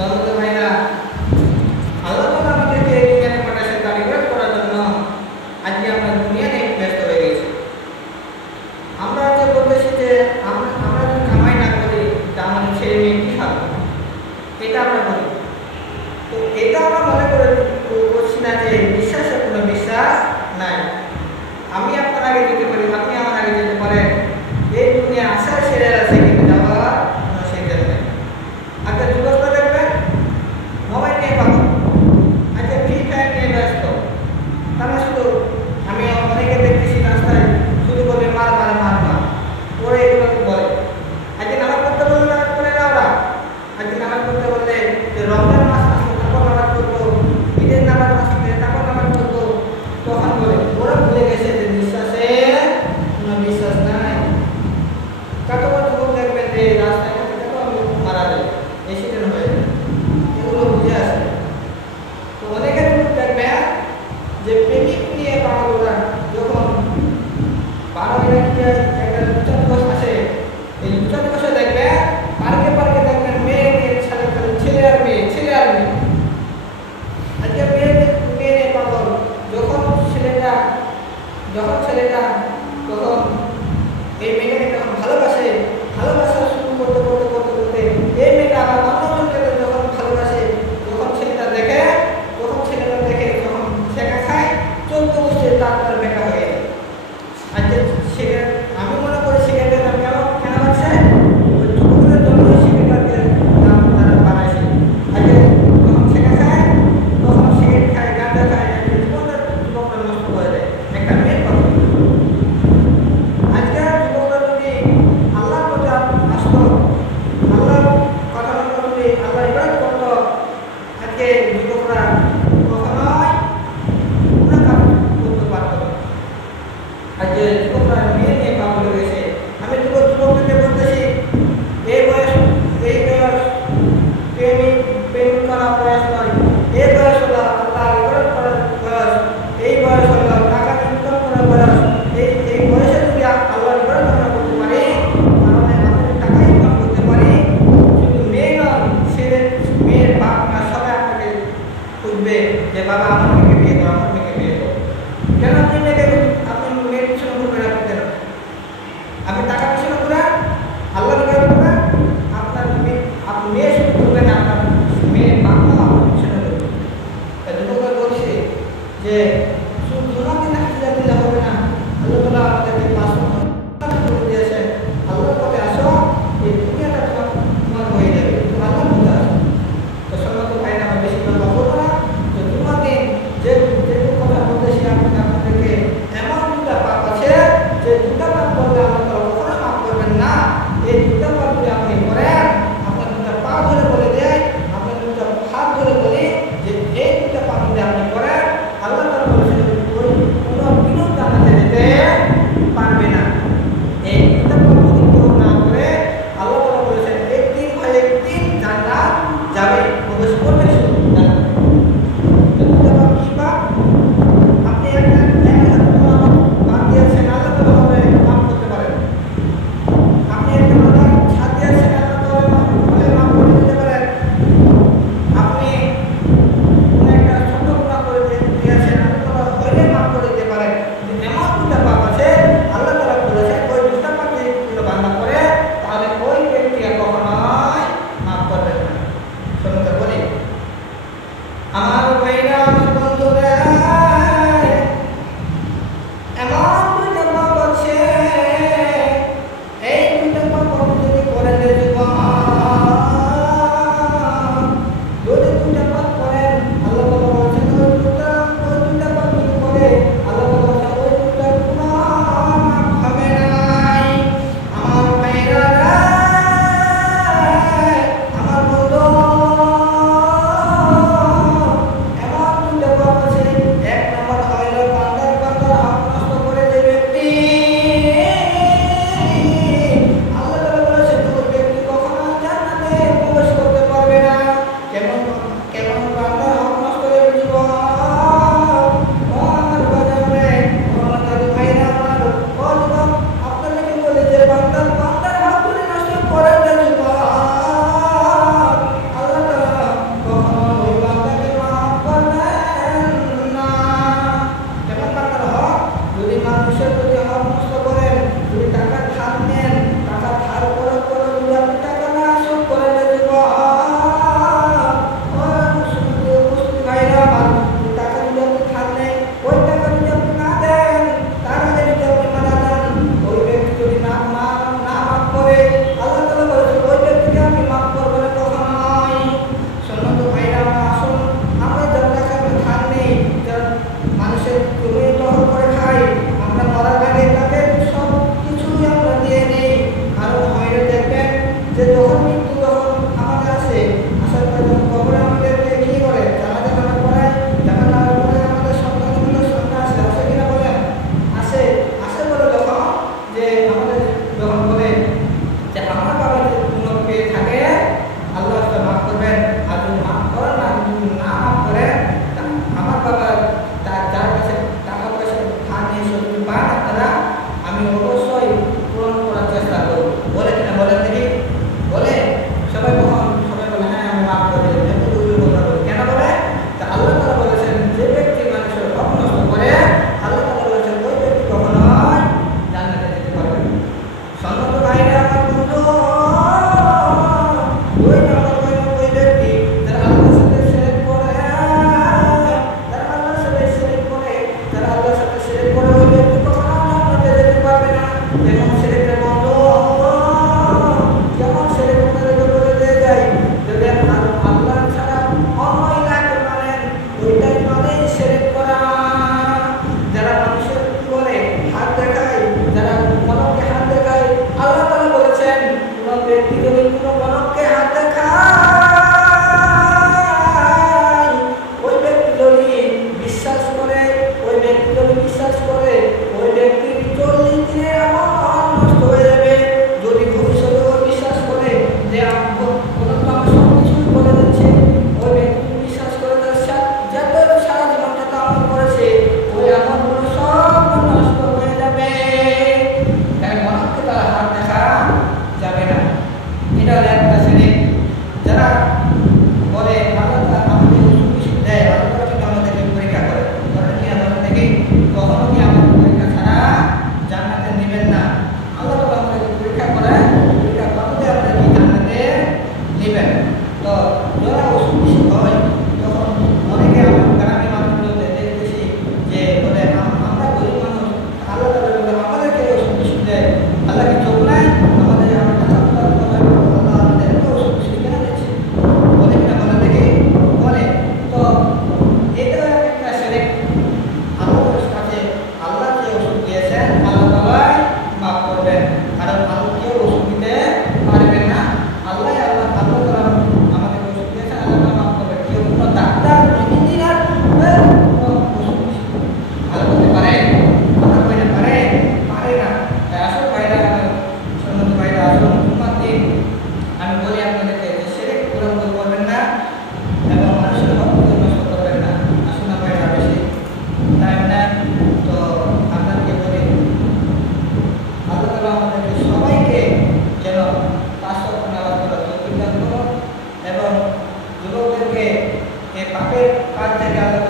সম্মানিত ভাইরা, আল্লাহ তাআলা আমাদেরকে এই দুনিয়াতে পাঠাইছেন তার ইবাদত করার জন্য। আজকে আমরা দুনিয়া নিয়ে ব্যস্ত হয়ে গেছি। আমরা যে বলতেছি যে আমরা যদি কামাই না করি তা আমাদের ছেলে মেয়ে কি খাবে, এটা আমরা বলি। তো এটা আমরা মনে করে করছি না যে বিশ্বাসের কোনো বিশ্বাস নাই। আমি আপনার আগে যেতে পারি, আপনি আমার আগে যেতে পারেন। এই দুনিয়া আসার ছেলের আছে কিন্তু যাওয়ার কোনো শেখের নেই। আজকে যুবকরা দেখবেন মোবাইল নিয়ে পাবো, আজকে ফ্রি ফায়ার নিয়ে ব্যস্ত। তারা শুধু আমি অনেকে দেখতেছি রাস্তায় শুধু বলে মার মার মার মার, ওরা এগুলোকে বলে। আজকে নামাজ পড়তে বললে নামাজ পড়ে না ওরা। আজকে নামাজ পড়তে বললে যে রমজান মাস আসলে তারপর নামাজ পড়বো, ঈদের নামাজ আসলে তারপর নামাজ পড়বো, তখন বলে। ওরা ভুলে গেছে যে বিশ্বাসের কোনো বিশ্বাস নাই। কত যুবক দেখবেন যে রাস্তায় কত মারা যায়, অ্যাক্সিডেন্ট হয়ে যায়, এগুলো বুঝে আসে। তো অনেকের দেখবে যে প্রেমিক নিয়ে পাগল ওরা। যখন 12 মিনিটে একটা লুচা দিবস আসে, এই লুচা দিবসে দেখবে পার্কে পার্কে দেখবেন মেয়ে ছেলে ছেলে আর মেয়ে ছেলে আর মেয়ে। আজকে মেয়ে নিয়ে পাগল। যখন ছেলেটা তখন এই মেয়েটাকে যখন ভালোবাসে, ভালোবাসা শুরু করতে করতে করতে করতে এই মেয়েটা আবার অন্যজনকে যখন ভালোবাসে, যখন ছেলেটা দেখে যখন শেখা খায়, চলতে বসে তারপরে বেকা হয়ে যায়। আজকে শেখে আমি মনে করি শেখাটার নাম কেন আছে, ওই যুবকদের জন্য শেখাটাকে নাম তারা বানাইছে। আজকে যখন শেখা খায় তখন সিগারেট খায়, গাঁজা খায়, জীবনটা যুবকরা নষ্ট হয়ে যায়। একটা মেয়ের কথা, আজকে যুবকরা যদি আল্লাহর প্রতি আসতো, আল্লাহর কথা মতো যদি আল্লাহ ইবাদত করতো, আজকে যুবকরা কখনোই গুনাহ করতে পারতো না। আজকে যুবকরা মেয়ে নিয়ে পাগল হয়ে গেছে। আমি যুবকদেরকে বলতেছি, এই বয়স প্রেম করা বয়স নয়, এই বয়স হলো আল্লাহর ইবাদত করার বয়স, এই বয়স হলো টাকা ইনকাম করার বয়স। এই বয়সে যদি আল্লাহর ইবাদত আমরা করতে পারি, তাহলে আমাদের টাকা ইনকাম করতে পারি। শুধু মেয়ে নয়, মেয়ের বাপ মা সবাই আপনাকে খুঁজবে যে বাবা আমার মেয়েকে বিয়ে করো, আমার মেয়েকে বিয়ে করো। কেন আপনি মেয়ের পিছনে ঘুরবেন? আপনি কেন? আপনি টাকা পিছনে ঘুরেন, আল্লাহর ইবাদত করেন, আপনি মেয়ে শুধু ঘুরবেন, আপনার মেয়ের বাপ মা আপনার পিছনে ঘুরবে। তাই যুবকরা বলছে যে শুধু তোমাকে হাজিরা দিলে হবে না। আল্লাহ তাআলা আমাদেরকে 5 ওয়াক্ত করে দিয়েছেন। আল্লাহর পথে আসো, এই দুনিয়াটা তোমার হয়ে যাবে। আল্লাহর পথে আসো। তো সম্মানিত ভাইরা, আমরা বেশি কথা বলবো না। তো জুমার দিন যে কথা বলতেছি আপনাদেরকে, এমন দুটা পাপ আছে যে দুটা পাপ করলে আল্লাহ তাআলা কখনো মাফ করবেন না। এই দুটা পাপ যদি আপনি করেন, আপনার দুটা পা ধরে বলে দেয়, আপনার দুটা হাত ধরে বলি যে এই দুটা পাপ যদি আপনি করেন, আল্লাহ তাআলা বলেছেন কোনো বিনোদ জান্নাতে যেতে পারবে না। এই দুটা পাপ যদি কেউ না করে, আল্লাহ তাআলা বলেছেন একদিন জান্নাত যাবে, প্রবেশ করবে শুধু জান্নাতে। তো দুটা পাপ কি পাপ? আপনি একটা বাদ দিয়েছেন, আল্লাহ তাআলা হবে মাফ করতে পারেন। আপনি একটা ছাদ দিয়েছেন, আল্লাহ তাআলা মাফ করে দিতে পারেন। আপনি একটা ছোট গুনাহ করে দিয়েছেন, আল্লাহ তাআলা হইলে মাফ করে দিতে পারেন। এমন দুটা পাপ আছে, আল্লাহ তাআলা বলেছেন ওই দুটা পাপ যদি কোনো বান্দা করে, তাহলে ওই ব্যক্তি আর কখনোই মাফ করবেন না। শুনতে যারা বলে আল্লাহ তাআলা আমাদের ওষুধ বিষ দেয়, আল্লাহ তাআলা কিন্তু আমাদেরকে পরীক্ষা করে, ধরেন কি আমাদের থেকে কখনো কি আমাদের পরীক্ষা ছাড়া জান্নাতে নেবেন না। আল্লাহ তাআলা আমাদেরকে পরীক্ষা করে, পরীক্ষা করতে আমাদেরকে জান্নাতে নেবেন। তো যারা ওষুধ বিষ হয় তখন অনেকে আমার গ্রামে মানুষগুলোতে দেখতেছি যে বলে আমরা গরিব মানুষ, আল্লাহ তাআলা বলে আমাদেরকে ওষুধ বিষ দেয়, আল্লাহকে চোখ নাই আমাদের আমার টাকা পয়সা কথা আল্লাহ আমাদের ওষুধ বিষ কেন দিচ্ছে, বলে কিনা বলে দেখি বলে। তো এটা একটা শিরক। আল্লাহর কাছে আল্লাহ যে ওষুধ দিয়েছেন আল্লাহ তাআলাই মাফ করবেন, কারণ আল্লাহ কেউ ওষুধ দিতে পারবেন না। আল্লাহ আল্লাহ তাআলা আমাদের ওষুধ দিয়েছেন, আল্লাহ তাআলা মাফ করবেন। কেউ কোনো ডাক্তার ইঞ্জিনিয়ার ওষুধ ভালো করতে পারে? কথা কইতে পারে? পারে না। তাই আসল ভাইরা, সন্ন্যত ভাইরা, আসল উম্মার দিন, আমি বলি আপনাদেরকে যে শিরক পূরণ করবেন না এবং মানুষের হক নষ্ট করবেন না। আসুন না ভাইরা, বেশি টাইম না, তো আপনাদেরকে বলি আল্লাহ তাআলা আমাদেরকে সবাইকে যেন ৫ ওয়াক্ত নামাজ পড়ার তৌফিক দান করুন এবং যুবকদেরকে এই পাপের কাজ থেকে আল্লাহ